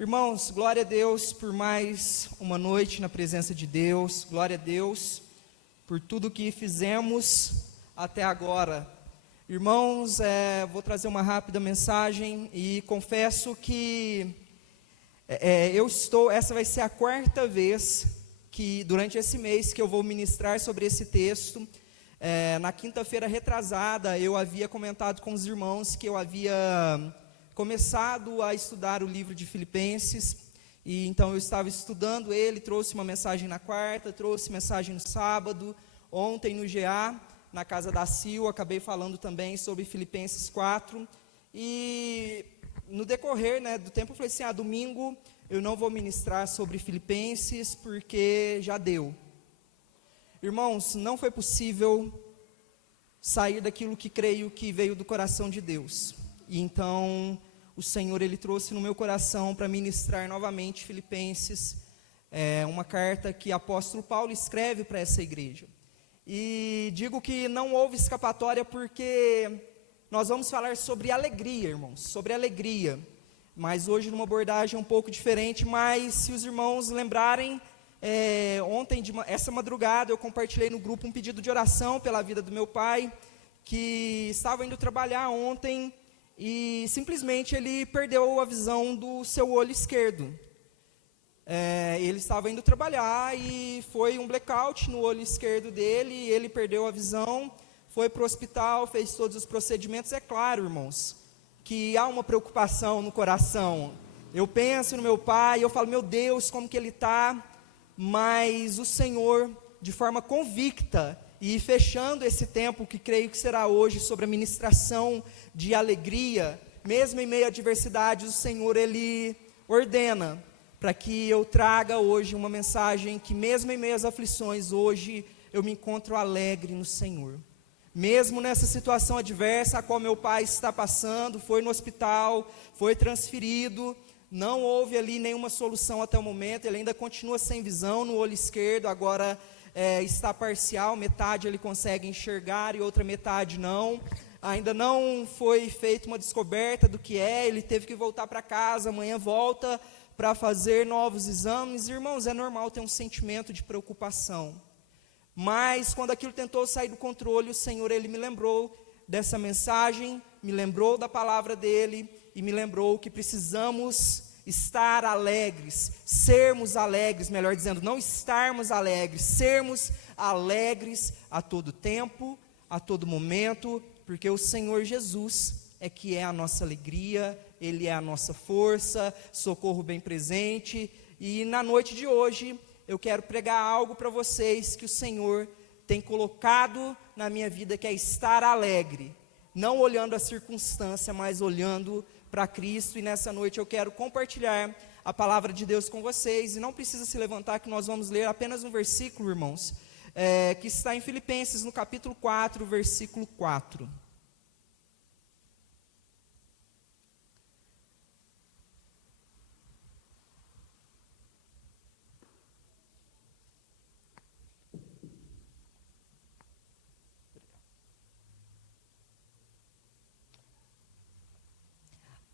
Irmãos, glória a Deus por mais uma noite na presença de Deus, glória a Deus por tudo que fizemos até agora. Irmãos, vou trazer uma rápida mensagem e confesso que essa vai ser a quarta vez que durante esse mês que eu vou ministrar sobre esse texto. Na quinta-feira retrasada eu havia comentado com os irmãos que eu havia começado a estudar o livro de Filipenses, e então eu estava estudando ele, trouxe uma mensagem na quarta, trouxe mensagem no sábado, ontem no GA, na casa da Sil, acabei falando também sobre Filipenses 4, e no decorrer do tempo eu falei assim, domingo eu não vou ministrar sobre Filipenses, porque já deu. Irmãos, não foi possível sair daquilo que creio que veio do coração de Deus. E então, o Senhor, Ele trouxe no meu coração para ministrar novamente Filipenses, uma carta que o apóstolo Paulo escreve para essa igreja. E digo que não houve escapatória porque nós vamos falar sobre alegria, irmãos, sobre alegria. Mas hoje numa abordagem um pouco diferente, mas se os irmãos lembrarem, essa madrugada eu compartilhei no grupo um pedido de oração pela vida do meu pai, que estava indo trabalhar ontem, e simplesmente ele perdeu a visão do seu olho esquerdo. Ele estava indo trabalhar e foi um blackout no olho esquerdo dele, e ele perdeu a visão, foi para o hospital, fez todos os procedimentos. É claro, irmãos, que há uma preocupação no coração. Eu penso no meu pai, eu falo, meu Deus, como que ele está? Mas o Senhor, de forma convicta, e fechando esse tempo que creio que será hoje sobre a ministração de alegria, mesmo em meio a adversidades, o Senhor, Ele ordena para que eu traga hoje uma mensagem que mesmo em meio às aflições, hoje eu me encontro alegre no Senhor. Mesmo nessa situação adversa a qual meu pai está passando, foi no hospital, foi transferido, não houve ali nenhuma solução até o momento, ele ainda continua sem visão no olho esquerdo, agora está parcial, metade ele consegue enxergar e outra metade não. Ainda não foi feita uma descoberta do que ele teve que voltar para casa, amanhã volta para fazer novos exames. Irmãos, é normal ter um sentimento de preocupação, mas quando aquilo tentou sair do controle, o Senhor, Ele me lembrou dessa mensagem, me lembrou da palavra dEle, e me lembrou que precisamos estar alegres, sermos alegres, melhor dizendo, não estarmos alegres, sermos alegres a todo tempo, a todo momento, porque o Senhor Jesus é que é a nossa alegria, Ele é a nossa força, socorro bem presente. E na noite de hoje eu quero pregar algo para vocês que o Senhor tem colocado na minha vida, que é estar alegre, não olhando a circunstância, mas olhando para Cristo. E nessa noite eu quero compartilhar a palavra de Deus com vocês, e não precisa se levantar que nós vamos ler apenas um versículo, irmãos, que está em Filipenses no capítulo 4, versículo 4.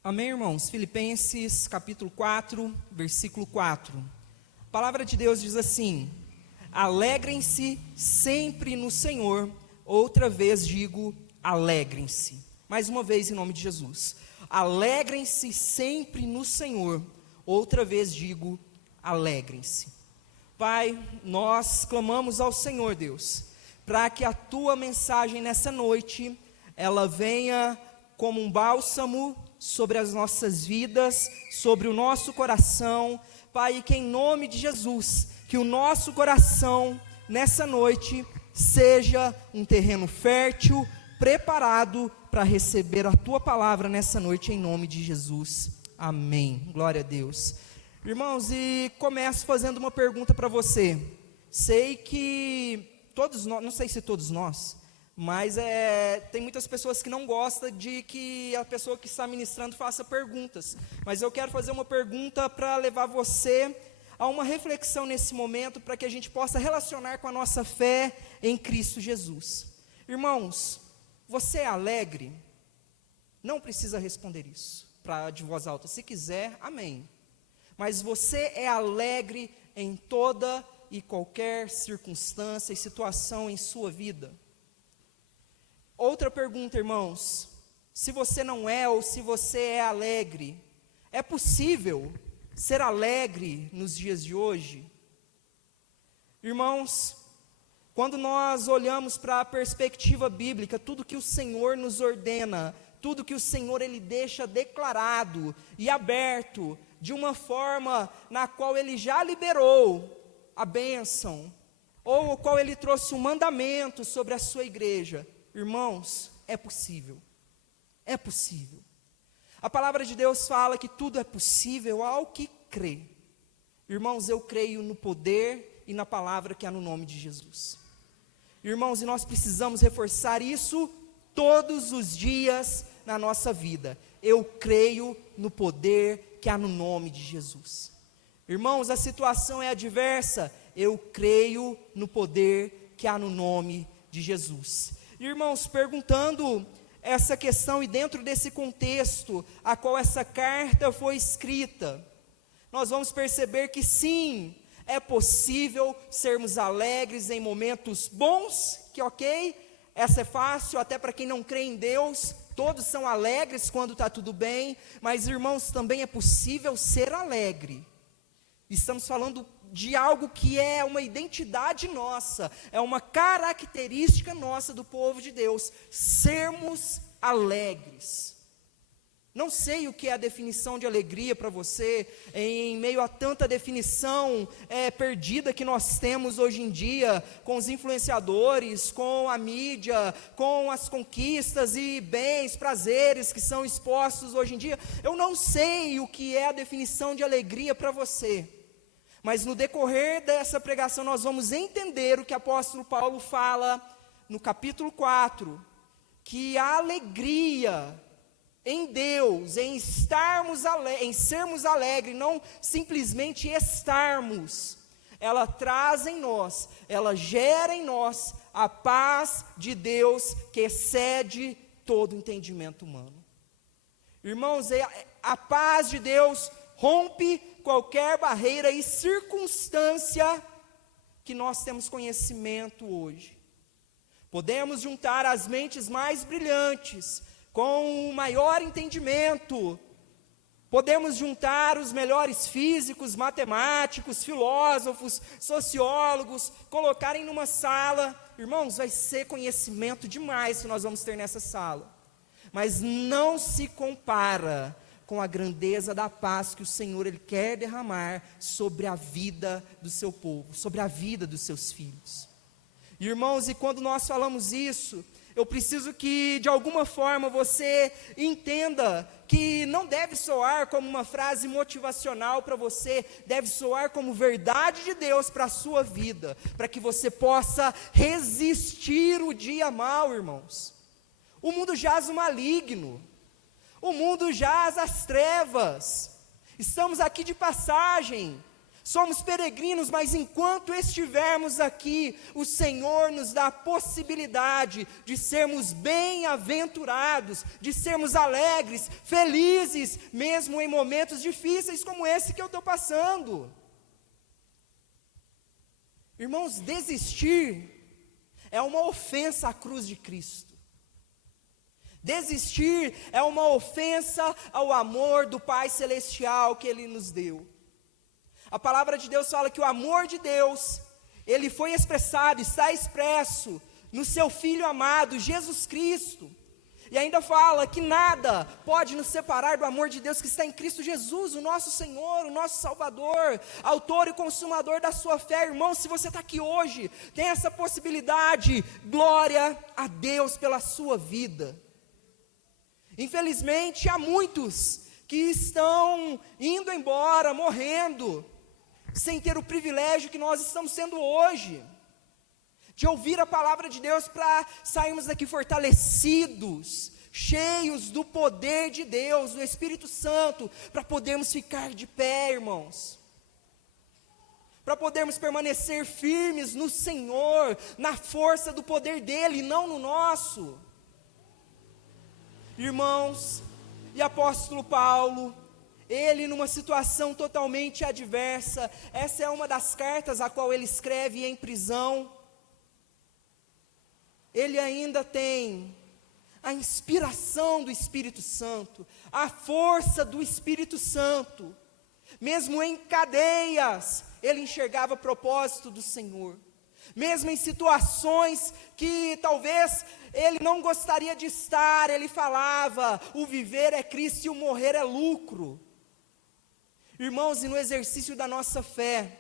Amém, irmãos? Filipenses capítulo 4, versículo 4. A palavra de Deus diz assim: alegrem-se sempre no Senhor. Outra vez digo, alegrem-se. Mais uma vez em nome de Jesus. Alegrem-se sempre no Senhor. Outra vez digo, alegrem-se. Pai, nós clamamos ao Senhor, Deus, para que a Tua mensagem nessa noite, ela venha como um bálsamo sobre as nossas vidas, sobre o nosso coração, Pai, e que em nome de Jesus, que o nosso coração, nessa noite, seja um terreno fértil, preparado para receber a Tua palavra nessa noite, em nome de Jesus, amém, glória a Deus. Irmãos, e começo fazendo uma pergunta para você. Sei que todos nós, não sei se todos nós, mas tem muitas pessoas que não gostam de que a pessoa que está ministrando faça perguntas. Mas eu quero fazer uma pergunta para levar você a uma reflexão nesse momento, para que a gente possa relacionar com a nossa fé em Cristo Jesus. Irmãos, você é alegre? Não precisa responder isso de voz alta. Se quiser, amém. mas você é alegre em toda e qualquer circunstância e situação em sua vida? Outra pergunta, irmãos: se você não é ou se você é alegre, é possível ser alegre nos dias de hoje? Irmãos, quando nós olhamos para a perspectiva bíblica, tudo que o Senhor nos ordena, tudo que o Senhor Ele deixa declarado e aberto, de uma forma na qual Ele já liberou a bênção, ou o qual Ele trouxe um mandamento sobre a sua igreja, irmãos, é possível. É possível. A palavra de Deus fala que tudo é possível ao que crê. Irmãos, eu creio no poder e na palavra que há no nome de Jesus. Irmãos, e nós precisamos reforçar isso todos os dias na nossa vida. Eu creio no poder que há no nome de Jesus. Irmãos, a situação é adversa. Eu creio no poder que há no nome de Jesus. Irmãos, perguntando essa questão e dentro desse contexto a qual essa carta foi escrita, nós vamos perceber que sim, é possível sermos alegres em momentos bons, que ok, essa é fácil, até para quem não crê em Deus, todos são alegres quando está tudo bem, mas irmãos, também é possível ser alegre. Estamos falando de algo que é uma identidade nossa, é uma característica nossa do povo de Deus, sermos alegres. Não sei o que é a definição de alegria para você, em meio a tanta definição perdida que nós temos hoje em dia, com os influenciadores, com a mídia, com as conquistas e bens, prazeres que são expostos hoje em dia. Eu não sei o que é a definição de alegria para você, mas no decorrer dessa pregação nós vamos entender o que o apóstolo Paulo fala no capítulo 4, que a alegria em Deus, em sermos alegres, não simplesmente estarmos, ela traz em nós, ela gera em nós a paz de Deus que excede todo entendimento humano. Irmãos, a paz de Deus rompe qualquer barreira e circunstância que nós temos conhecimento hoje. Podemos juntar as mentes mais brilhantes, com o maior entendimento, podemos juntar os melhores físicos, matemáticos, filósofos, sociólogos, colocarem numa sala, irmãos, vai ser conhecimento demais que nós vamos ter nessa sala, mas não se compara com a grandeza da paz que o Senhor Ele quer derramar sobre a vida do seu povo, sobre a vida dos seus filhos. Irmãos, e quando nós falamos isso, eu preciso que de alguma forma você entenda que não deve soar como uma frase motivacional para você, deve soar como verdade de Deus para a sua vida, para que você possa resistir o dia mau, irmãos. O mundo jaz o maligno, o mundo jaz as trevas, estamos aqui de passagem, somos peregrinos, mas enquanto estivermos aqui, o Senhor nos dá a possibilidade de sermos bem-aventurados, de sermos alegres, felizes, mesmo em momentos difíceis como esse que eu estou passando. Irmãos, desistir é uma ofensa à cruz de Cristo. Desistir é uma ofensa ao amor do Pai Celestial que Ele nos deu. A palavra de Deus fala que o amor de Deus, ele foi expressado, está expresso no seu Filho amado, Jesus Cristo. E ainda fala que nada pode nos separar do amor de Deus que está em Cristo Jesus, o nosso Senhor, o nosso Salvador, autor e consumador da sua fé. Irmão, se você está aqui hoje, tem essa possibilidade, glória a Deus pela sua vida. Infelizmente, há muitos que estão indo embora, morrendo, sem ter o privilégio que nós estamos tendo hoje, de ouvir a palavra de Deus para sairmos daqui fortalecidos, cheios do poder de Deus, do Espírito Santo, para podermos ficar de pé, irmãos, para podermos permanecer firmes no Senhor, na força do poder dEle, não no nosso. Irmãos, e apóstolo Paulo, ele numa situação totalmente adversa. Essa é uma das cartas a qual ele escreve em prisão. Ele ainda tem a inspiração do Espírito Santo, a força do Espírito Santo. Mesmo em cadeias, ele enxergava o propósito do Senhor. Mesmo em situações que talvez ele não gostaria de estar, ele falava: o viver é Cristo e o morrer é lucro. Irmãos, e no exercício da nossa fé,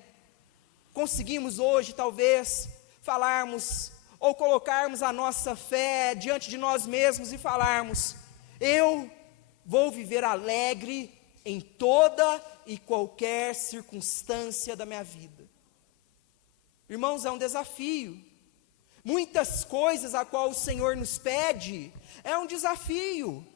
conseguimos hoje talvez falarmos ou colocarmos a nossa fé diante de nós mesmos e falarmos: eu vou viver alegre em toda e qualquer circunstância da minha vida. Irmãos, é um desafio. Muitas coisas a qual o Senhor nos pede, é um desafio.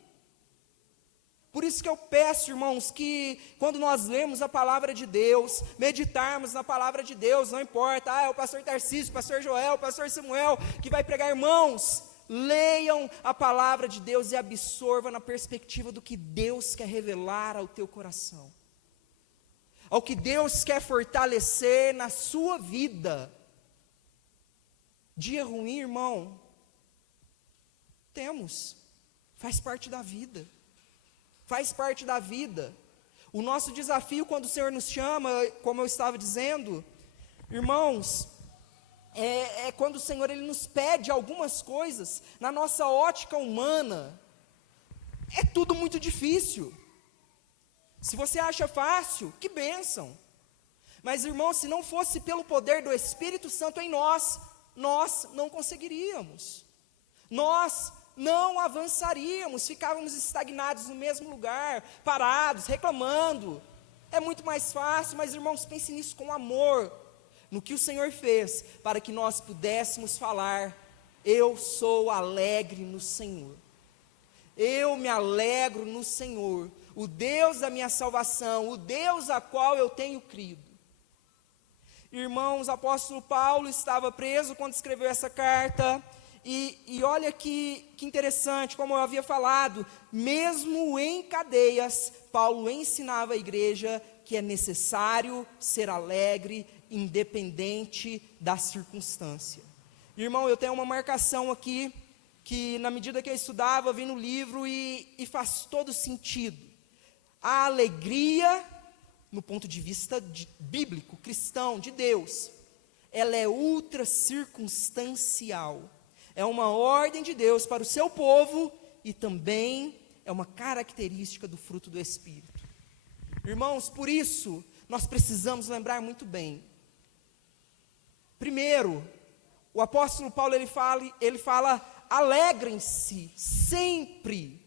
Por isso que eu peço, irmãos, que quando nós lemos a palavra de Deus, meditarmos na palavra de Deus, não importa, é o pastor Tarcísio, o pastor Joel, o pastor Samuel, que vai pregar, irmãos, leiam a palavra de Deus e absorvam na perspectiva do que Deus quer revelar ao teu coração, ao que Deus quer fortalecer na sua vida. Dia ruim, irmão, temos, faz parte da vida. Faz parte da vida. O nosso desafio quando o Senhor nos chama, como eu estava dizendo, irmãos, é quando o Senhor ele nos pede algumas coisas, na nossa ótica humana, é tudo muito difícil. Se você acha fácil, que bênção. Mas, irmãos, se não fosse pelo poder do Espírito Santo em nós não conseguiríamos. Nós não avançaríamos, ficávamos estagnados no mesmo lugar, parados, reclamando. É muito mais fácil, mas, irmãos, pense nisso com amor, no que o Senhor fez, para que nós pudéssemos falar: eu sou alegre no Senhor, eu me alegro no Senhor, o Deus da minha salvação, o Deus a qual eu tenho crido. Irmãos, o apóstolo Paulo estava preso quando escreveu essa carta, e olha que interessante, como eu havia falado, mesmo em cadeias, Paulo ensinava a igreja que é necessário ser alegre, independente da circunstância. Irmão, eu tenho uma marcação aqui, que na medida que eu estudava, vi no livro e faz todo sentido. A alegria, no ponto de vista bíblico, cristão, de Deus, ela é ultra circunstancial. É uma ordem de Deus para o seu povo e também é uma característica do fruto do Espírito. Irmãos, por isso, nós precisamos lembrar muito bem. Primeiro, o apóstolo Paulo, ele fala alegrem-se sempre.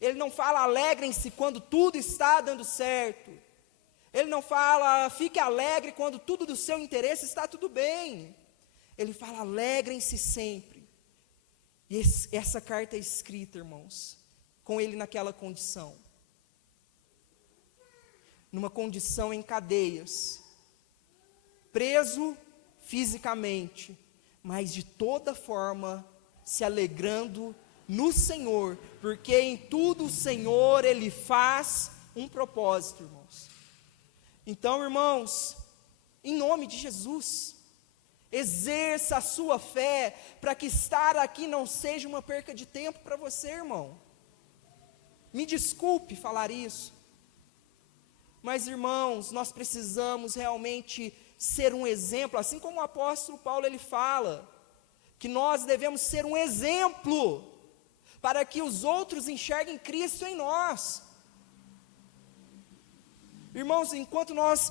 Ele não fala alegrem-se quando tudo está dando certo. Ele não fala fique alegre quando tudo do seu interesse está tudo bem. Ele fala alegrem-se sempre. E essa carta é escrita, irmãos, com ele naquela condição. Numa condição em cadeias, preso fisicamente, mas de toda forma se alegrando no Senhor, porque em tudo o Senhor ele faz um propósito, irmãos. Então, irmãos, em nome de Jesus, exerça a sua fé, para que estar aqui não seja uma perca de tempo para você, irmão. Me desculpe falar isso, mas, irmãos, nós precisamos realmente ser um exemplo, assim como o apóstolo Paulo ele fala, que nós devemos ser um exemplo, para que os outros enxerguem Cristo em nós. Irmãos, enquanto nós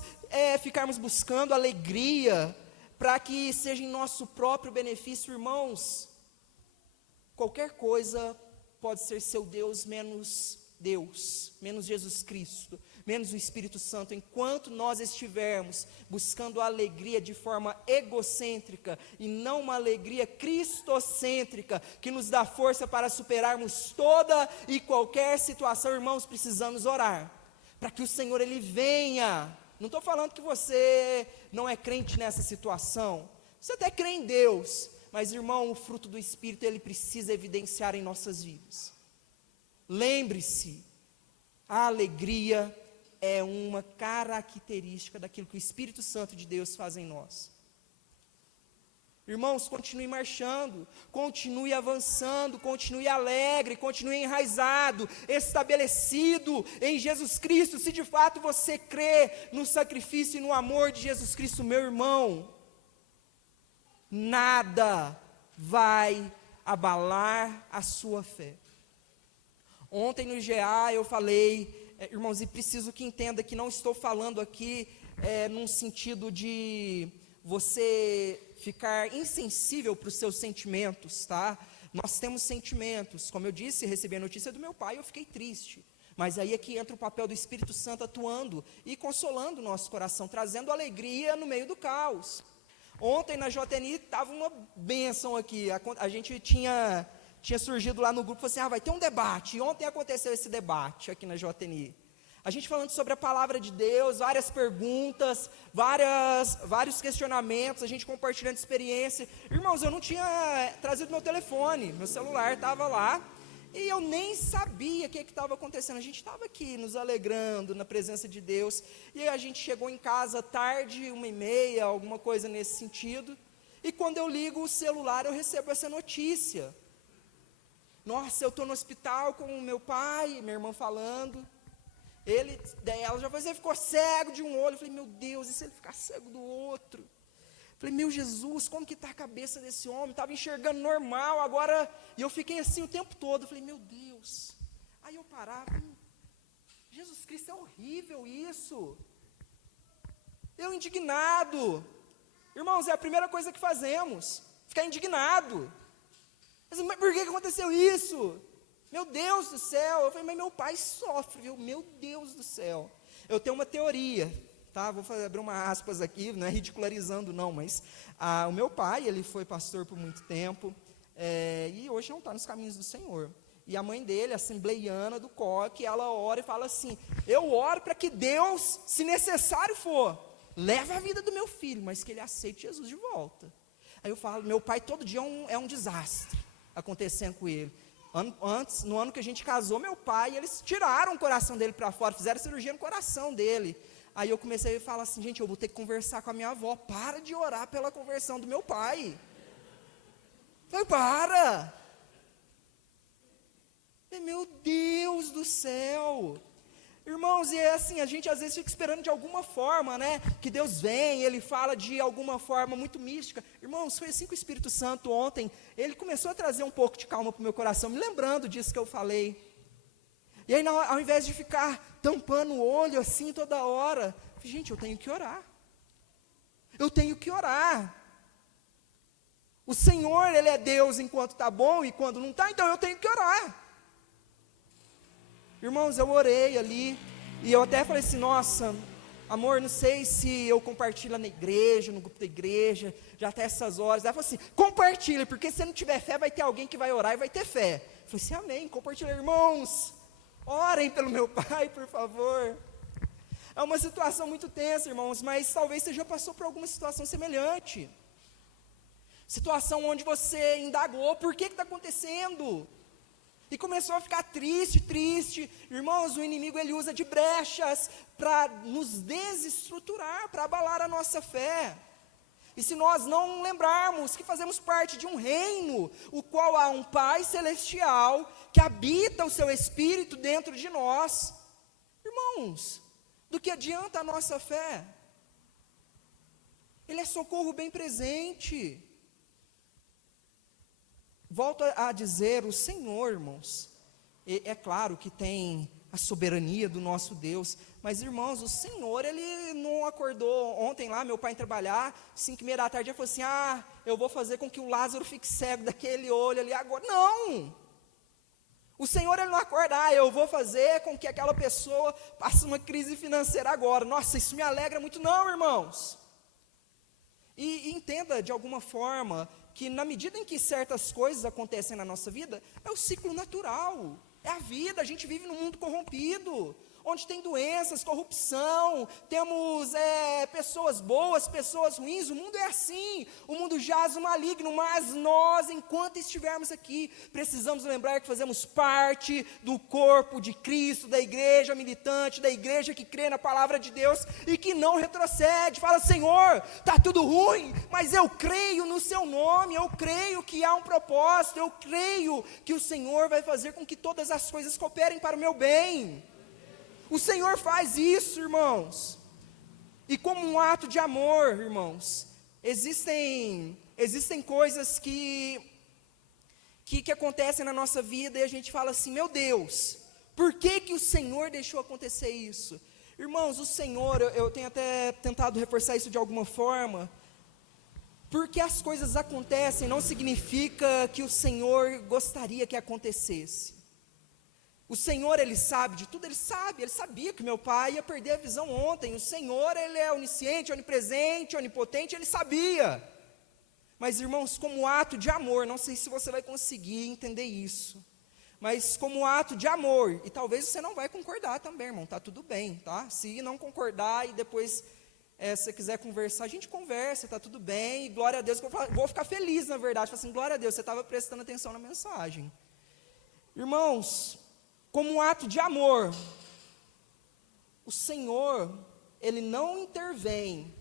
ficarmos buscando alegria, para que seja em nosso próprio benefício, irmãos, qualquer coisa pode ser seu Deus, menos Jesus Cristo, menos o Espírito Santo. Enquanto nós estivermos buscando a alegria de forma egocêntrica, e não uma alegria cristocêntrica, que nos dá força para superarmos toda e qualquer situação, irmãos, precisamos orar, para que o Senhor ele venha. Não estou falando que você não é crente nessa situação, você até crê em Deus, mas, irmão, o fruto do Espírito ele precisa evidenciar em nossas vidas. Lembre-se, a alegria é uma característica daquilo que o Espírito Santo de Deus faz em nós. Irmãos, continue marchando, continue avançando, continue alegre, continue enraizado, estabelecido em Jesus Cristo. Se de fato você crê no sacrifício e no amor de Jesus Cristo, meu irmão, nada vai abalar a sua fé. Ontem no GA eu falei, irmãos, e preciso que entenda que não estou falando aqui num sentido de você ficar insensível para os seus sentimentos, tá? Nós temos sentimentos, como eu disse, recebi a notícia do meu pai, eu fiquei triste, mas aí é que entra o papel do Espírito Santo atuando e consolando o nosso coração, trazendo alegria no meio do caos. Ontem na JNI estava uma bênção aqui, a gente tinha surgido lá no grupo, falou assim, vai ter um debate, e ontem aconteceu esse debate aqui na JNI. A gente falando sobre a palavra de Deus, várias perguntas, vários questionamentos, a gente compartilhando experiência. Irmãos, eu não tinha trazido meu telefone, meu celular estava lá, e eu nem sabia o que estava acontecendo. A gente estava aqui nos alegrando na presença de Deus, e a gente chegou em casa tarde, 1h30, alguma coisa nesse sentido, e quando eu ligo o celular, eu recebo essa notícia. Nossa, eu estou no hospital com o meu pai, minha irmã falando. Ela já ficou cego de um olho. Eu falei, meu Deus, e se ele ficar cego do outro? Eu falei, meu Jesus, como que está a cabeça desse homem? Estava enxergando normal, agora... E eu fiquei assim o tempo todo. Eu falei, meu Deus. Aí eu parava, Jesus Cristo, é horrível isso. Eu indignado. Irmãos, é a primeira coisa que fazemos, ficar indignado. Mas por que aconteceu isso? Meu Deus do céu. Eu falei, mas meu pai sofre, viu? Meu Deus do céu. Eu tenho uma teoria, tá? Vou abrir uma aspas aqui, não é ridicularizando não, mas o meu pai, ele foi pastor por muito tempo, e hoje não está nos caminhos do Senhor. E a mãe dele, assembleiana do COC, ela ora e fala assim, eu oro para que Deus, se necessário for, leve a vida do meu filho, mas que ele aceite Jesus de volta. Aí eu falo, meu pai todo dia é um desastre acontecendo com ele. No ano que a gente casou, meu pai, eles tiraram o coração dele para fora, fizeram cirurgia no coração dele. Aí eu comecei a falar assim, gente, eu vou ter que conversar com a minha avó, para de orar pela conversão do meu pai. Eu falei, para! Meu Deus do céu! Irmãos, e é assim, a gente às vezes fica esperando de alguma forma, né, que Deus vem, Ele fala de alguma forma muito mística. Irmãos, foi assim que o Espírito Santo ontem, Ele começou a trazer um pouco de calma para o meu coração, me lembrando disso que eu falei. E aí, ao invés de ficar tampando o olho assim toda hora, gente, eu tenho que orar. Eu tenho que orar. O Senhor, Ele é Deus enquanto está bom e quando não está, então eu tenho que orar. Irmãos, eu orei ali, e eu até falei assim, nossa, amor, não sei se eu compartilho na igreja, no grupo da igreja, já até essas horas. Ela falou assim, compartilha, porque se não tiver fé, vai ter alguém que vai orar e vai ter fé. Eu falei assim, amém, compartilha, irmãos, orem pelo meu pai, por favor. É uma situação muito tensa, irmãos, mas talvez você já passou por alguma situação semelhante. Situação onde você indagou, por que está acontecendo? E começou a ficar triste. Irmãos, o inimigo ele usa de brechas para nos desestruturar, para abalar a nossa fé. E se nós não lembrarmos que fazemos parte de um reino, o qual há um Pai Celestial, que habita o seu Espírito dentro de nós, irmãos, do que adianta a nossa fé? Ele é socorro bem presente. Volto a dizer, o Senhor, irmãos, é claro que tem a soberania do nosso Deus, mas irmãos, o Senhor, Ele não acordou ontem lá, meu pai trabalhar, 5h30 da tarde, ele falou assim, eu vou fazer com que o Lázaro fique cego daquele olho ali agora. Não! O Senhor, Ele não acorda, eu vou fazer com que aquela pessoa passe uma crise financeira agora. Nossa, isso me alegra muito. Não, irmãos. E entenda de alguma forma que na medida em que certas coisas acontecem na nossa vida, é o ciclo natural, é a vida, a gente vive num mundo corrompido, onde tem doenças, corrupção, temos pessoas boas, pessoas ruins. O mundo é assim, o mundo jaz no maligno, mas nós, enquanto estivermos aqui, precisamos lembrar que fazemos parte do corpo de Cristo, da igreja militante, da igreja que crê na palavra de Deus e que não retrocede. Fala: Senhor, está tudo ruim, mas eu creio no seu nome, eu creio que há um propósito, eu creio que o Senhor vai fazer com que todas as coisas cooperem para o meu bem. O Senhor faz isso, irmãos. E como um ato de amor, irmãos, existem coisas que acontecem na nossa vida e a gente fala assim: meu Deus, por que o Senhor deixou acontecer isso? Irmãos, o Senhor, eu tenho até tentado reforçar isso de alguma forma, porque as coisas acontecem não significa que o Senhor gostaria que acontecesse. O Senhor, Ele sabe de tudo, Ele sabia que meu pai ia perder a visão ontem. O Senhor, Ele é onisciente, onipresente, onipotente, Ele sabia. Mas, irmãos, como ato de amor, não sei se você vai conseguir entender isso, mas como ato de amor, e talvez você não vai concordar também, irmão, tá tudo bem, tá? Se não concordar e depois, se você quiser conversar, a gente conversa, tá tudo bem, e glória a Deus, vou ficar feliz, na verdade, assim, glória a Deus, você estava prestando atenção na mensagem. Irmãos, como um ato de amor, o Senhor, Ele não intervém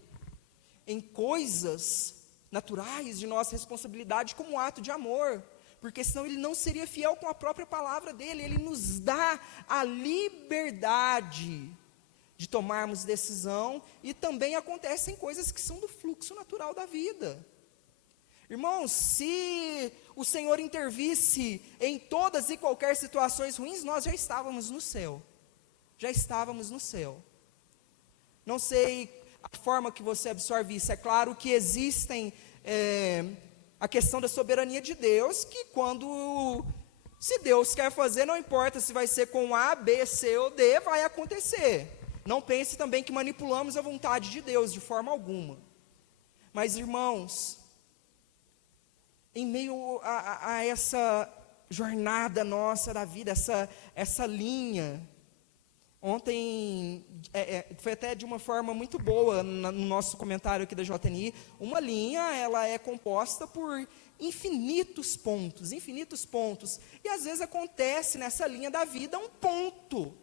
em coisas naturais de nossa responsabilidade como um ato de amor, porque senão Ele não seria fiel com a própria palavra dEle. Ele nos dá a liberdade de tomarmos decisão, e também acontecem coisas que são do fluxo natural da vida. Irmãos, se o Senhor intervisse em todas e qualquer situações ruins, nós já estávamos no céu. Já estávamos no céu. Não sei a forma que você absorve isso. É claro que existem a questão da soberania de Deus, que se Deus quer fazer, não importa se vai ser com A, B, C ou D, vai acontecer. Não pense também que manipulamos a vontade de Deus, de forma alguma. Mas, irmãos, em meio a essa jornada nossa da vida, essa linha, ontem, foi até de uma forma muito boa, no nosso comentário aqui da JNI, uma linha, ela é composta por infinitos pontos, e às vezes acontece nessa linha da vida um ponto,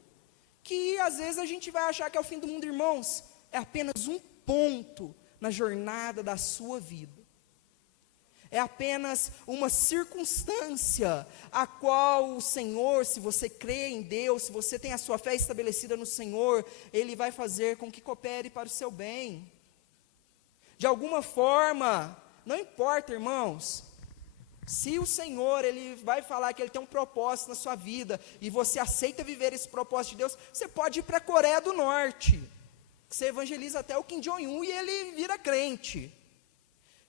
que às vezes a gente vai achar que é o fim do mundo. Irmãos, é apenas um ponto na jornada da sua vida. É apenas uma circunstância a qual o Senhor, se você crê em Deus, se você tem a sua fé estabelecida no Senhor, Ele vai fazer com que coopere para o seu bem. De alguma forma, não importa, irmãos, se o Senhor, Ele vai falar que Ele tem um propósito na sua vida, e você aceita viver esse propósito de Deus, você pode ir para a Coreia do Norte, que você evangeliza até o Kim Jong-un e ele vira crente.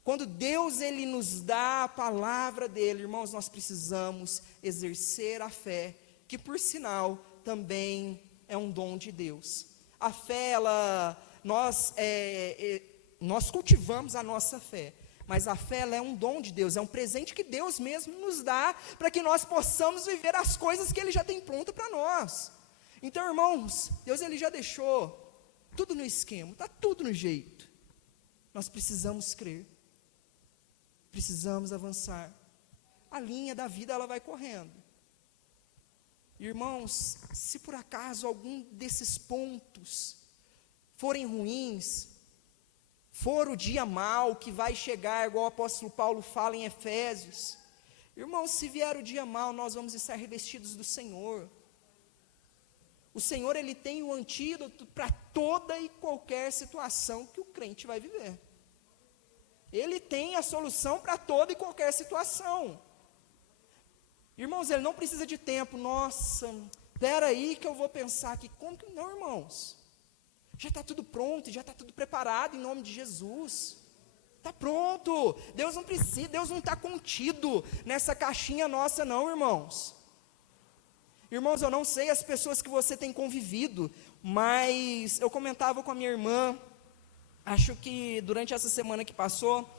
Quando Deus, Ele nos dá a palavra dEle, irmãos, nós precisamos exercer a fé, que por sinal também é um dom de Deus. A fé, nós cultivamos a nossa fé, mas a fé, ela é um dom de Deus, é um presente que Deus mesmo nos dá, para que nós possamos viver as coisas que Ele já tem pronto para nós. Então, irmãos, Deus, Ele já deixou tudo no esquema, está tudo no jeito. Nós precisamos crer. Precisamos avançar. A linha da vida, ela vai correndo. Irmãos, se por acaso algum desses pontos forem ruins, for o dia mau que vai chegar, igual o apóstolo Paulo fala em Efésios, irmãos, se vier o dia mau, nós vamos estar revestidos do Senhor. O Senhor, Ele tem o antídoto para toda e qualquer situação que o crente vai viver. Ele tem a solução para toda e qualquer situação. Irmãos, Ele não precisa de tempo. Nossa, espera aí que eu vou pensar aqui. Como que não, irmãos? Já está tudo pronto, já está tudo preparado em nome de Jesus. Está pronto. Deus não precisa, Deus não está contido nessa caixinha nossa não, irmãos. Irmãos, eu não sei as pessoas que você tem convivido, mas eu comentava com a minha irmã, acho que durante essa semana que passou,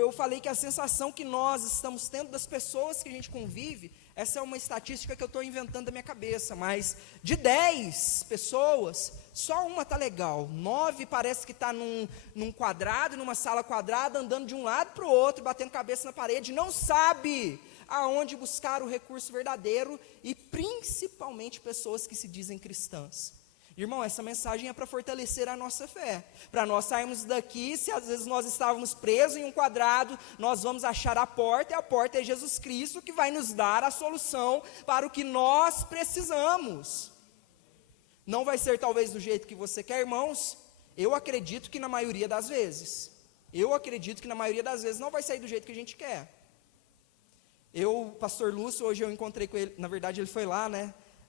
eu falei que a sensação que nós estamos tendo das pessoas que a gente convive, essa é uma estatística que eu estou inventando da minha cabeça, mas de 10 pessoas, só uma está legal, 9 parece que está num quadrado, numa sala quadrada, andando de um lado para o outro, batendo cabeça na parede, não sabe aonde buscar o recurso verdadeiro, e principalmente pessoas que se dizem cristãs. Irmão, essa mensagem é para fortalecer a nossa fé, para nós sairmos daqui, se às vezes nós estávamos presos em um quadrado, nós vamos achar a porta, e a porta é Jesus Cristo, que vai nos dar a solução para o que nós precisamos. Não vai ser talvez do jeito que você quer, irmãos, eu acredito que na maioria das vezes, não vai sair do jeito que a gente quer. Pastor Lúcio, hoje eu encontrei com ele, na verdade ele foi lá,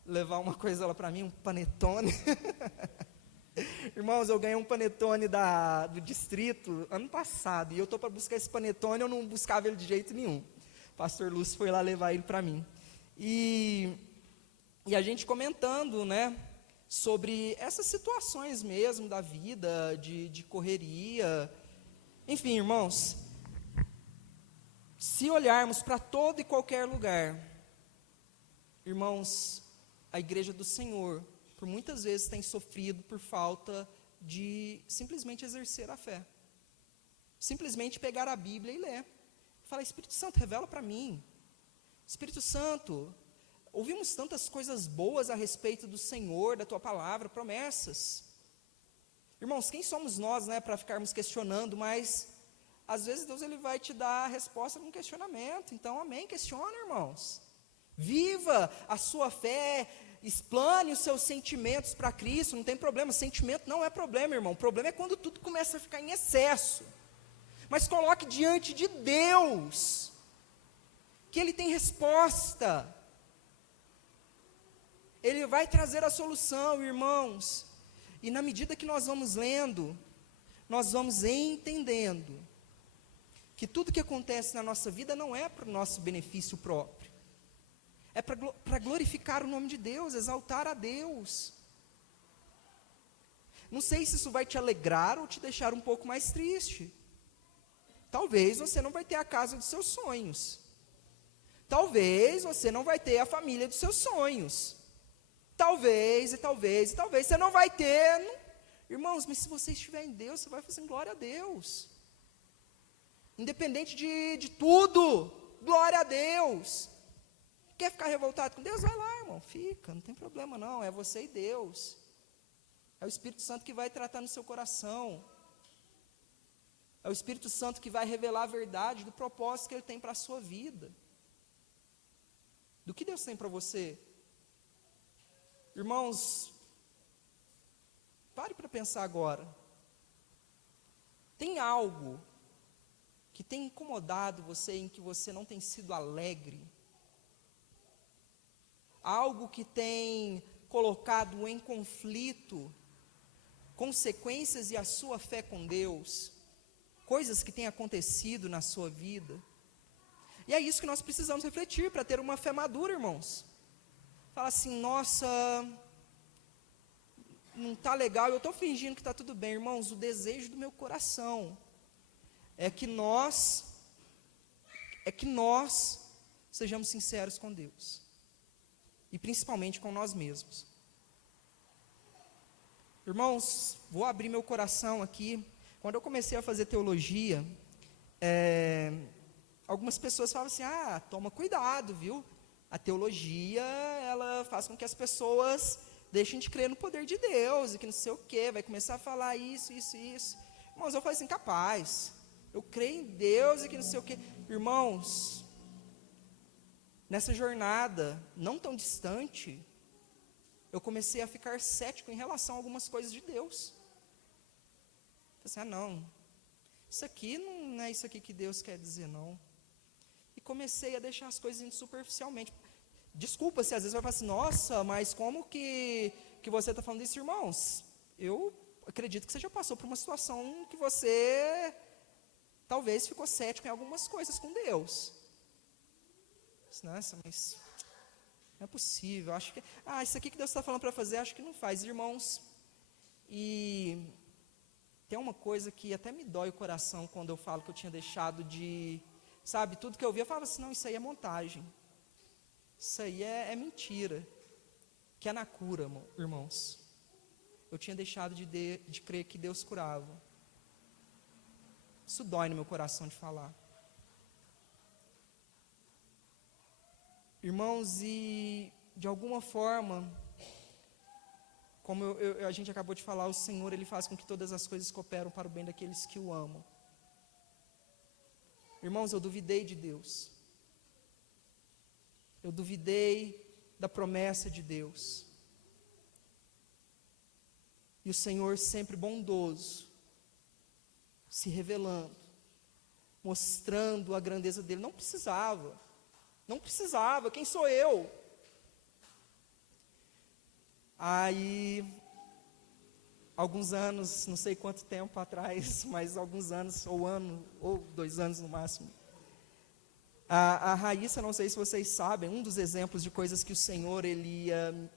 levar uma coisa lá para mim, um panetone. Irmãos, eu ganhei um panetone do distrito ano passado, e eu estou para buscar esse panetone, eu não buscava ele de jeito nenhum. Pastor Lúcio foi lá levar ele para mim. E a gente comentando, sobre essas situações mesmo da vida, de correria. Enfim, irmãos, se olharmos para todo e qualquer lugar, irmãos, a igreja do Senhor, por muitas vezes tem sofrido por falta de simplesmente exercer a fé. Simplesmente pegar a Bíblia e ler. Falar, Espírito Santo, revela para mim. Espírito Santo, ouvimos tantas coisas boas a respeito do Senhor, da Tua palavra, promessas. Irmãos, quem somos nós, para ficarmos questionando, mas às vezes Deus ele vai te dar a resposta num questionamento. Então, amém, questiona, irmãos. Viva a sua fé, explane os seus sentimentos para Cristo, não tem problema, sentimento não é problema, irmão, o problema é quando tudo começa a ficar em excesso, mas coloque diante de Deus, que Ele tem resposta, Ele vai trazer a solução, irmãos, e na medida que nós vamos lendo, nós vamos entendendo, que tudo que acontece na nossa vida não é para o nosso benefício próprio, é para glorificar o nome de Deus, exaltar a Deus. Não sei se isso vai te alegrar ou te deixar um pouco mais triste. Talvez você não vai ter a casa dos seus sonhos. Talvez você não vai ter a família dos seus sonhos. Talvez você não vai ter. Irmãos, mas se você estiver em Deus, você vai fazer glória a Deus. Independente de tudo, glória a Deus. Quer ficar revoltado com Deus? Vai lá, irmão, fica, não tem problema não, é você e Deus. É o Espírito Santo que vai tratar no seu coração. É o Espírito Santo que vai revelar a verdade do propósito que Ele tem para a sua vida. Do que Deus tem para você? Irmãos, pare para pensar agora. Tem algo que tem incomodado você, em que você não tem sido alegre? Algo que tem colocado em conflito consequências e a sua fé com Deus, coisas que têm acontecido na sua vida, e é isso que nós precisamos refletir, para ter uma fé madura, irmãos. Fala assim, nossa, não está legal, eu estou fingindo que está tudo bem, irmãos, o desejo do meu coração, é que nós sejamos sinceros com Deus, e principalmente com nós mesmos. Irmãos, vou abrir meu coração aqui. Quando eu comecei a fazer teologia, algumas pessoas falavam assim, toma cuidado, viu? A teologia, ela faz com que as pessoas deixem de crer no poder de Deus, e que não sei o quê, vai começar a falar isso. Irmãos, eu falei assim, capaz, eu creio em Deus e que não sei o quê. Irmãos, nessa jornada, não tão distante, eu comecei a ficar cético em relação a algumas coisas de Deus. Eu falei assim, não, isso aqui não é isso aqui que Deus quer dizer, não. E comecei a deixar as coisas indo superficialmente. Desculpa se às vezes vai falar assim, nossa, mas como que você está falando isso, irmãos? Eu acredito que você já passou por uma situação que você talvez ficou cético em algumas coisas com Deus. Nossa, mas não é possível, acho que, isso aqui que Deus está falando para fazer, acho que não faz, irmãos. E Tem uma coisa que até me dói o coração quando eu falo que eu tinha deixado de... Sabe, tudo que eu via, eu falava assim, não, isso aí é montagem. Isso aí é mentira. Que é na cura, irmãos. Eu tinha deixado de crer que Deus curava. Isso dói no meu coração de falar. Irmãos, e de alguma forma, como a gente acabou de falar, o Senhor, Ele faz com que todas as coisas cooperam para o bem daqueles que o amam. Irmãos, eu duvidei de Deus. Eu duvidei da promessa de Deus. E o Senhor sempre bondoso, se revelando, mostrando a grandeza dEle. Não precisava, quem sou eu? Aí, alguns anos, não sei quanto tempo atrás, mas alguns anos, ou 2 anos no máximo, a Raíssa, não sei se vocês sabem, um dos exemplos de coisas que o Senhor, Ele ia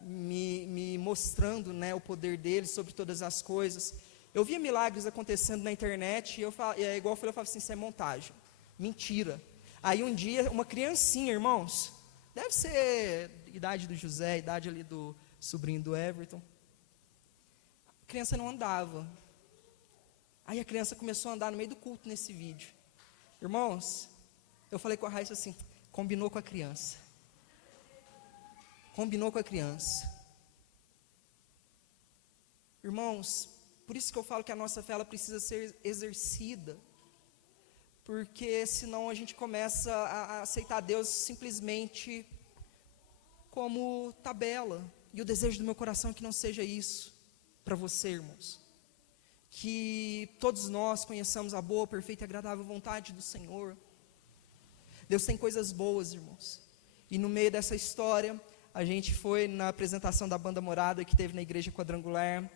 me mostrando, né, o poder dEle sobre todas as coisas. Eu via milagres acontecendo na internet, e é igual eu falava assim, isso é montagem, mentira. Aí um dia, uma criancinha, irmãos, deve ser idade do José, idade ali do sobrinho do Everton, a criança não andava. Aí a criança começou a andar no meio do culto nesse vídeo. Irmãos, eu falei com a Raíssa assim, combinou com a criança. Combinou com a criança. Irmãos, por isso que eu falo que a nossa fé ela precisa ser exercida. Porque senão a gente começa a aceitar Deus simplesmente como tabela. E o desejo do meu coração é que não seja isso para você, irmãos. Que todos nós conheçamos a boa, perfeita e agradável vontade do Senhor. Deus tem coisas boas, irmãos. E no meio dessa história, a gente foi na apresentação da Banda Morada que teve na Igreja Quadrangular.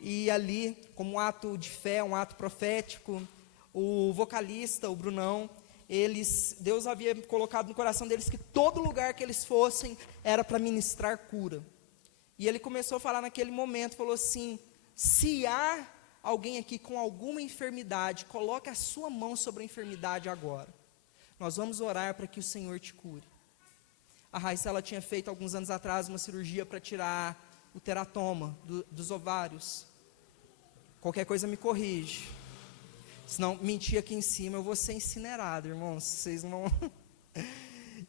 E ali, como um ato de fé, um ato profético, o vocalista, o Brunão, Deus havia colocado no coração deles que todo lugar que eles fossem era para ministrar cura. E ele começou a falar naquele momento, falou assim, se há alguém aqui com alguma enfermidade, coloque a sua mão sobre a enfermidade agora. Nós vamos orar para que o Senhor te cure. A Raíssa, ela tinha feito alguns anos atrás uma cirurgia para tirar o teratoma dos ovários. Qualquer coisa me corrige. Senão, mentir aqui em cima, eu vou ser incinerado, irmãos. Vocês não...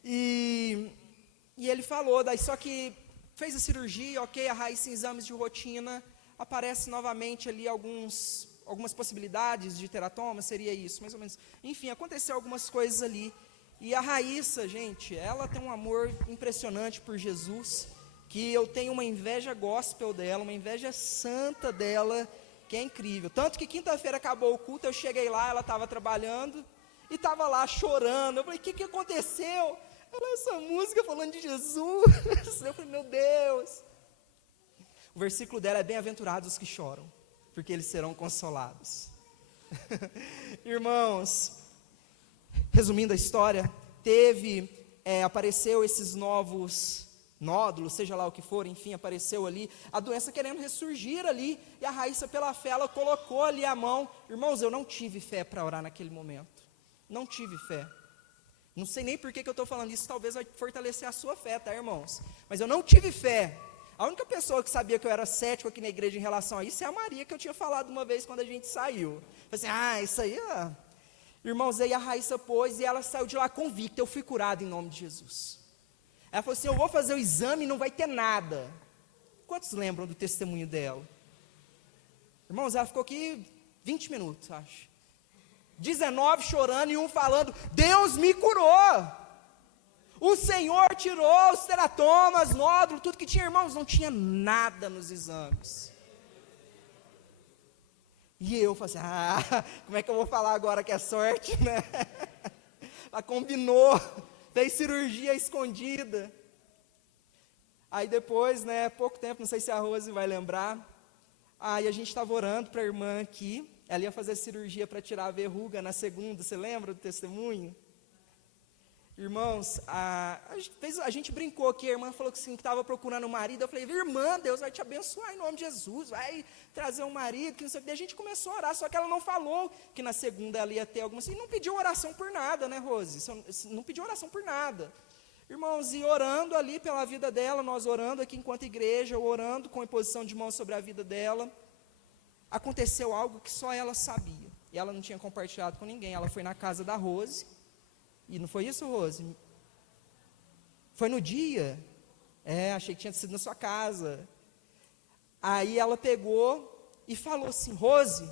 E ele falou, daí só que fez a cirurgia, ok, a Raíssa em exames de rotina, aparece novamente ali algumas possibilidades de teratoma, seria isso, mais ou menos. Enfim, aconteceu algumas coisas ali. E a Raíssa, gente, ela tem um amor impressionante por Jesus, que eu tenho uma inveja gospel dela, uma inveja santa dela, que é incrível. Tanto que quinta-feira acabou o culto, eu cheguei lá, ela estava trabalhando, e estava lá chorando. Eu falei, o que aconteceu? Ela, essa música falando de Jesus. Eu falei, meu Deus. O versículo dela é, bem-aventurados os que choram, porque eles serão consolados. Irmãos, resumindo a história, apareceu esses novos nódulos, seja lá o que for, enfim, apareceu ali, a doença querendo ressurgir ali, e a Raíssa pela fé, ela colocou ali a mão. Irmãos, eu não tive fé para orar naquele momento, não tive fé, não sei nem por que eu estou falando isso, talvez vai fortalecer a sua fé, tá, irmãos, mas eu não tive fé. A única pessoa que sabia que eu era cético aqui na igreja em relação a isso é a Maria, que eu tinha falado uma vez quando a gente saiu. Falei assim, isso aí, irmãos, aí a Raíssa pôs e ela saiu de lá convicta, eu fui curado em nome de Jesus. Ela falou assim, eu vou fazer o exame e não vai ter nada. Quantos lembram do testemunho dela? Irmãos, ela ficou aqui 20 minutos, acho. 19 chorando e um falando, Deus me curou. O Senhor tirou os teratomas, nódulos, tudo que tinha, irmãos, não tinha nada nos exames. E eu falei assim, como é que eu vou falar agora que é sorte, né? Ela combinou, fez cirurgia escondida. Aí depois, né, pouco tempo, não sei se a Rose vai lembrar, aí a gente estava orando para a irmã aqui, ela ia fazer cirurgia para tirar a verruga na segunda, você lembra do testemunho? Irmãos, a gente brincou aqui, a irmã falou que estava procurando um marido. Eu falei, irmã, Deus vai te abençoar em nome de Jesus, vai trazer um marido, que não sei o que. A gente começou a orar, só que ela não falou que na segunda ela ia ter alguma assim, não pediu oração por nada, né, Rose? Não pediu oração por nada. Irmãos, e orando ali pela vida dela, nós orando aqui enquanto igreja, orando com imposição de mãos sobre a vida dela, aconteceu algo que só ela sabia, e ela não tinha compartilhado com ninguém. Ela foi na casa da Rose, e não foi isso, Rose? Foi no dia? Achei que tinha sido na sua casa. Aí ela pegou e falou assim, Rose,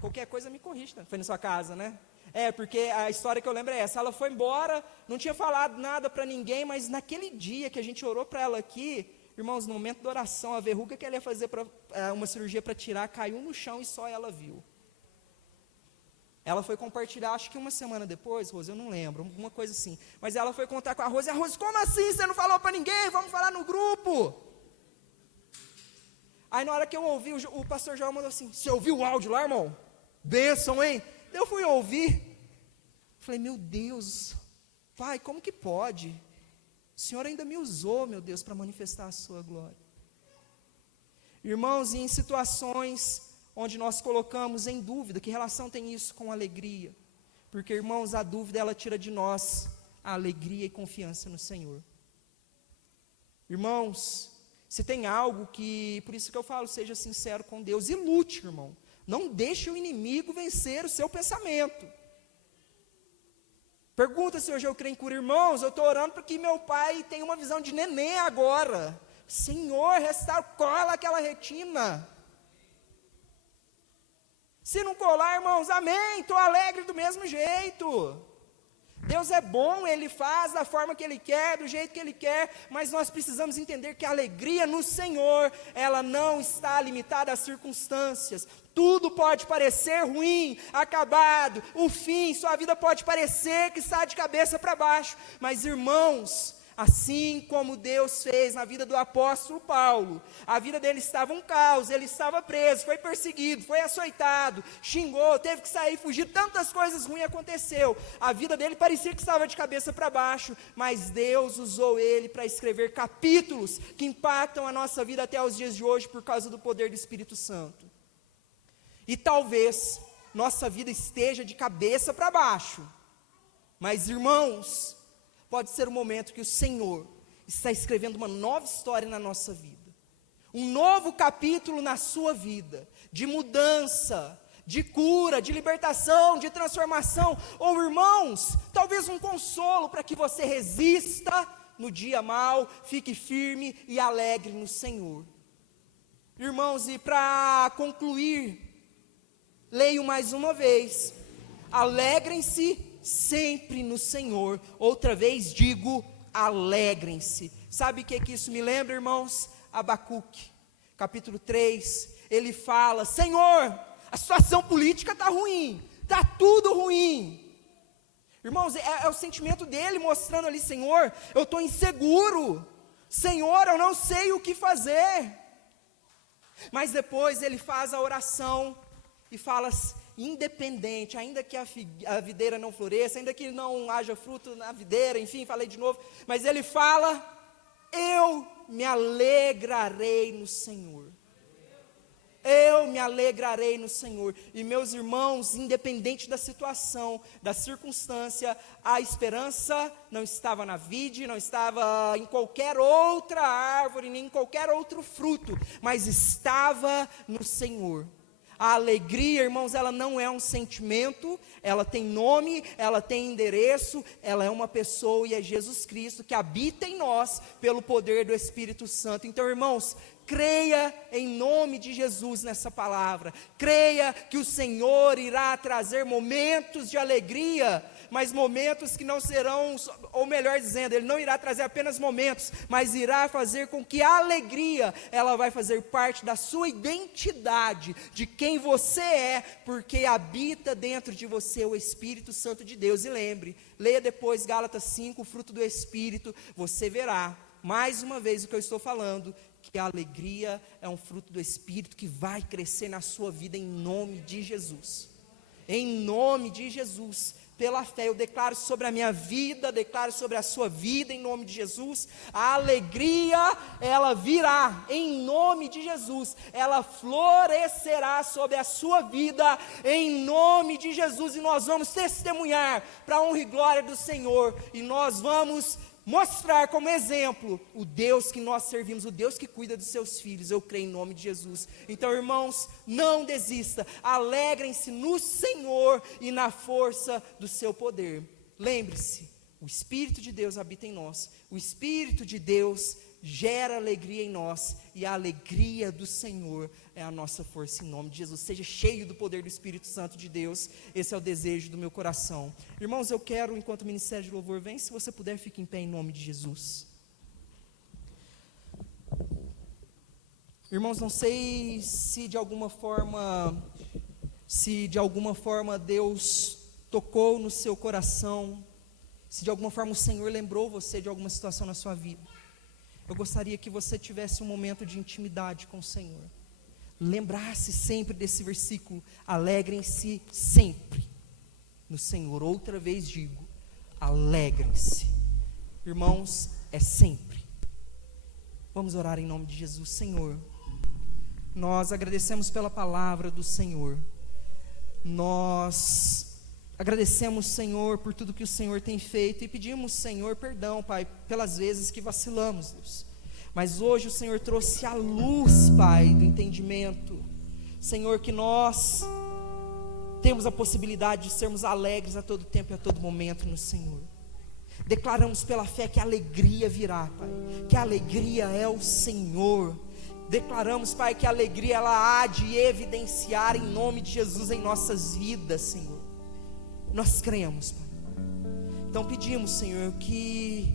qualquer coisa me corrige, tá? Foi na sua casa, né? Porque a história que eu lembro é essa, ela foi embora, não tinha falado nada para ninguém, mas naquele dia que a gente orou para ela aqui, irmãos, no momento da oração, a verruga que ela ia fazer uma cirurgia para tirar, caiu no chão e só ela viu. Ela foi compartilhar, acho que uma semana depois, Rose, eu não lembro, alguma coisa assim. Mas ela foi contar com a Rose, como assim, você não falou para ninguém? Vamos falar no grupo. Aí na hora que eu ouvi, o pastor João mandou assim, você ouviu o áudio lá, irmão? Bênção, hein? Eu fui ouvir, falei, meu Deus, Pai, como que pode? O Senhor ainda me usou, meu Deus, para manifestar a sua glória. Irmãos, e em situações onde nós colocamos em dúvida, que relação tem isso com alegria? Porque, irmãos, a dúvida, ela tira de nós a alegria e confiança no Senhor. Irmãos, se tem algo que, por isso que eu falo, seja sincero com Deus, e lute, irmão. Não deixe o inimigo vencer o seu pensamento. Pergunta se hoje eu creio em cura. Irmãos, eu estou orando para que meu pai tenha uma visão de neném agora. Senhor, cola aquela retina. Se não colar, irmãos, amém, estou alegre do mesmo jeito. Deus é bom, Ele faz da forma que Ele quer, do jeito que Ele quer, mas nós precisamos entender que a alegria no Senhor, ela não está limitada às circunstâncias. Tudo pode parecer ruim, acabado, o fim, sua vida pode parecer que está de cabeça para baixo, mas irmãos, assim como Deus fez na vida do apóstolo Paulo, a vida dele estava um caos, ele estava preso, foi perseguido, foi açoitado, xingou, teve que sair, fugir, tantas coisas ruins aconteceu, a vida dele parecia que estava de cabeça para baixo, mas Deus usou ele para escrever capítulos que impactam a nossa vida até os dias de hoje por causa do poder do Espírito Santo. E talvez nossa vida esteja de cabeça para baixo, mas irmãos, pode ser o momento que o Senhor está escrevendo uma nova história na nossa vida, um novo capítulo na sua vida, de mudança, de cura, de libertação, de transformação, ou irmãos, talvez um consolo para que você resista no dia mau, fique firme e alegre no Senhor. Irmãos, e para concluir, leio mais uma vez, alegrem-se sempre no Senhor. Outra vez digo, alegrem-se. Sabe o que isso me lembra, irmãos? Abacuque, capítulo 3, ele fala, Senhor, a situação política está ruim, está tudo ruim. Irmãos, é o sentimento dele mostrando ali, Senhor, eu estou inseguro, Senhor, eu não sei o que fazer. Mas depois ele faz a oração e fala, independente, ainda que a videira não floresça, ainda que não haja fruto na videira, enfim, falei de novo, mas ele fala, eu me alegrarei no Senhor. Eu me alegrarei no Senhor. E meus irmãos, independente da situação, da circunstância, a esperança não estava na vide, não estava em qualquer outra árvore, nem em qualquer outro fruto, mas estava no Senhor. A alegria, irmãos, ela não é um sentimento, ela tem nome, ela tem endereço, ela é uma pessoa e é Jesus Cristo que habita em nós pelo poder do Espírito Santo. Então, irmãos, creia em nome de Jesus nessa palavra, creia que o Senhor irá trazer momentos de alegria, mas momentos que não serão, ou melhor dizendo, Ele não irá trazer apenas momentos, mas irá fazer com que a alegria, ela vai fazer parte da sua identidade, de quem você é, porque habita dentro de você o Espírito Santo de Deus. E lembre, leia depois Gálatas 5, o fruto do Espírito, você verá, mais uma vez o que eu estou falando, que a alegria é um fruto do Espírito que vai crescer na sua vida em nome de Jesus. Em nome de Jesus. pela fé, eu declaro sobre a minha vida, declaro sobre a sua vida, em nome de Jesus. A alegria, ela virá, em nome de Jesus. Ela florescerá sobre a sua vida, em nome de Jesus. E nós vamos testemunhar para a honra e glória do Senhor. E nós vamos mostrar como exemplo o Deus que nós servimos, o Deus que cuida dos seus filhos. Eu creio em nome de Jesus. Então, irmãos, não desista, alegrem-se no Senhor e na força do seu poder. Lembre-se, o Espírito de Deus habita em nós, o Espírito de Deus gera alegria em nós, e a alegria do Senhor é a nossa força, em nome de Jesus. Seja cheio do poder do Espírito Santo de Deus. Esse é o desejo do meu coração. Irmãos, eu quero, enquanto o Ministério de Louvor vem, se você puder, fique em pé em nome de Jesus. Irmãos, não sei se de alguma forma Deus tocou no seu coração, se de alguma forma o Senhor lembrou você de alguma situação na sua vida. Eu gostaria que você tivesse um momento de intimidade com o Senhor. Lembrasse sempre desse versículo: alegrem-se sempre no Senhor. Outra vez digo, alegrem-se. Irmãos, é sempre. Vamos orar em nome de Jesus. Senhor, nós agradecemos pela palavra do Senhor. Nós agradecemos, Senhor, por tudo que o Senhor tem feito, e pedimos, Senhor, perdão, Pai, pelas vezes que vacilamos, Deus. Mas hoje o Senhor trouxe a luz, Pai, do entendimento, Senhor, que nós temos a possibilidade de sermos alegres a todo tempo e a todo momento no Senhor. Declaramos pela fé que a alegria virá, Pai, que a alegria é o Senhor. Declaramos, Pai, que a alegria ela há de evidenciar em nome de Jesus em nossas vidas, Senhor. Nós cremos, Pai. Então pedimos, Senhor, que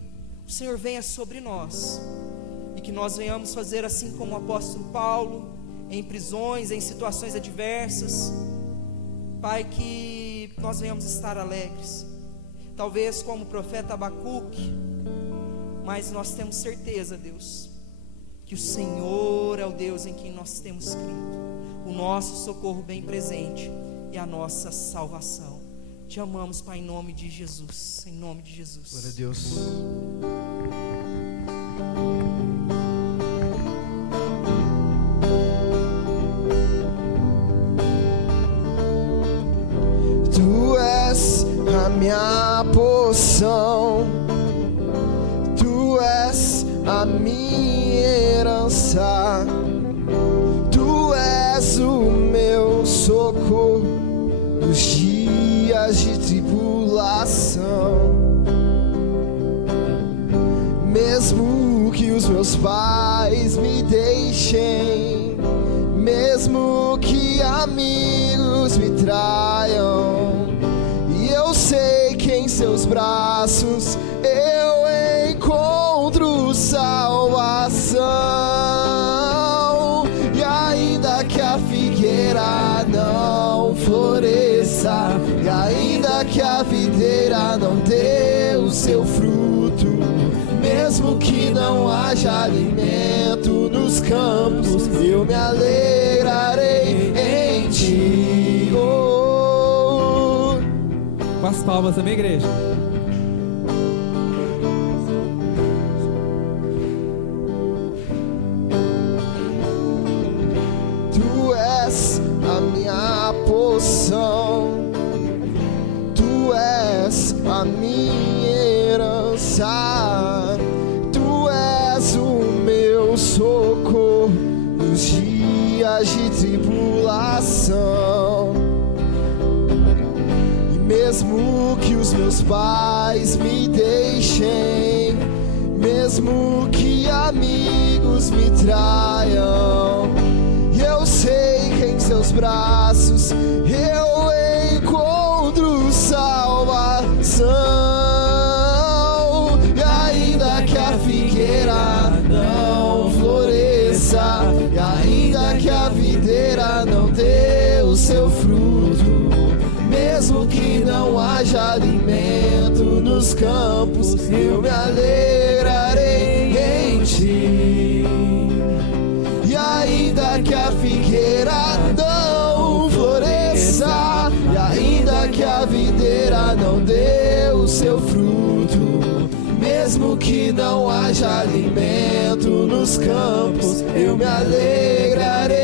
o Senhor venha sobre nós, e que nós venhamos fazer assim como o apóstolo Paulo, em prisões, em situações adversas, Pai, que nós venhamos estar alegres, talvez como o profeta Abacuque, mas nós temos certeza, Deus, que o Senhor é o Deus em quem nós temos crido, o nosso socorro bem presente e a nossa salvação. Te amamos, Pai, em nome de Jesus, em nome de Jesus. Glória a Deus. Tu és a minha porção, Tu és a minha herança, Tu és o meu socorro nos dias de tribulação. Mesmo que os meus pais me deixem, mesmo que amigos me traiam, e eu sei que em seus braços eu encontro salvação. E ainda que a figueira não floresça, e ainda que a videira não dê o seu fruto, mesmo que não haja alimento nos campos, eu me alegrarei em ti. Oh. Com as palmas da minha igreja. Tu és a minha porção, Tu és a minha herança, Tu és o meu socorro nos dias de tribulação. E mesmo que os meus pais me deixem, mesmo que amigos me traiam, eu sei que em seus braços eu encontro salvação. E ainda que a figueira não floresça, e ainda que a videira não dê o seu fruto, mesmo que não haja alimento nos campos, eu me alegrarei em ti. E ainda que a figueira não floresça, e ainda que a videira não Mesmo que não haja alimento nos campos, eu me alegrarei.